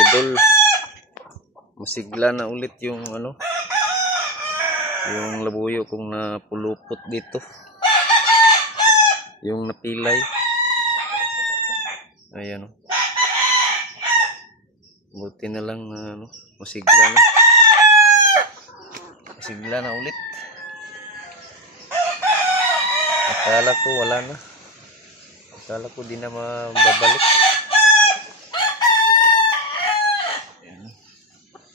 idol, masigla na ulit yung yung labuyo kong napulupot dito, yung napilay. Ayan, buti na lang na masigla na ulit. Akala ko wala na, akala ko di na mababalik. Ayan,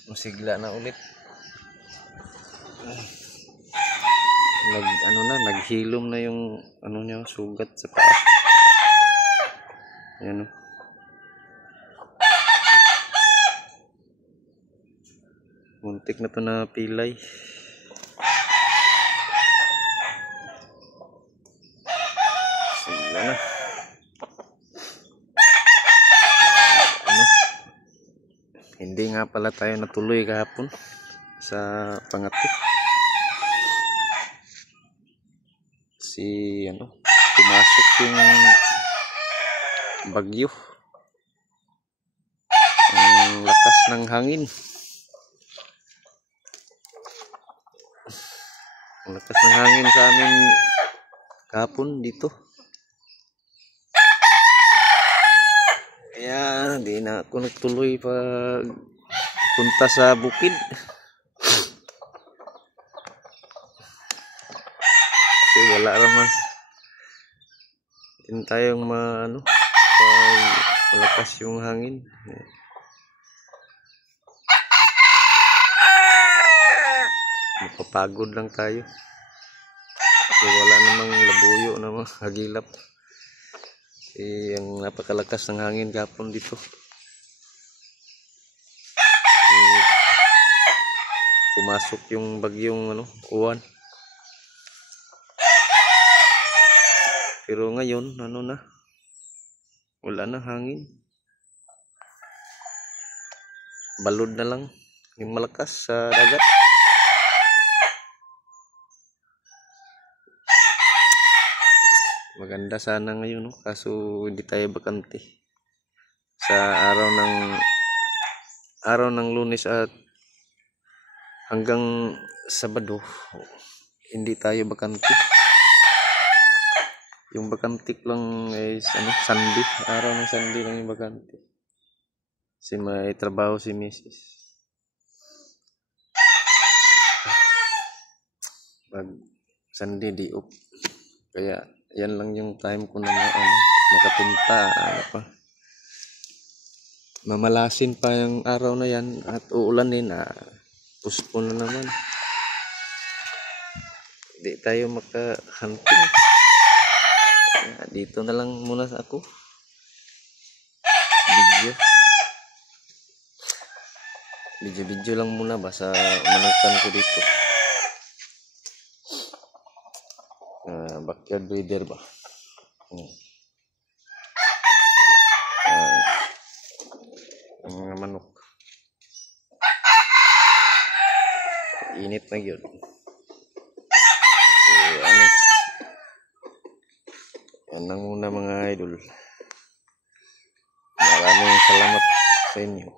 masigla na ulit. Naghilom na yung niya, sugat sa paa. Ayan, muntik na to na pilay. Sigla na. Hindi nga pala tayo natuloy kahapon sa Pangati. Pumasok yung bagyo, ang lakas ng hangin, sa amin kahapon dito. Kaya di na ako nagtuloy pag punta sa bukid. Kasi wala naman din tayong pag malakas yung hangin. Mapapagod lang tayo kasi wala namang labuyo na mahagilap. Ang napakalakas ng hangin kahapon dito. Pumasok yung bagyong uwan. Pero ngayon wala na hangin. Balod na lang yung malakas sa dagat. Maganda sana ngayon, kaso hindi tayo bakante. Sa araw ng Lunes at hanggang Sabado hindi tayo bakante. Yung bakante lang is Sunday, araw ng Sunday lang yung bakante. Kasi may trabaho si Mrs. Pag Sunday di up. Kaya yan lang yung time ko na makapunta. Mamalasin pa yung araw na yan at uulanin, puspon na naman. Hindi tayo makahunting. Dito na lang muna ako. Video lang muna, basta manukan ko dito. Backyard breeder ba? Ang mga manok. Init na yun. Yan lang muna mga idol. Maraming salamat sa inyo.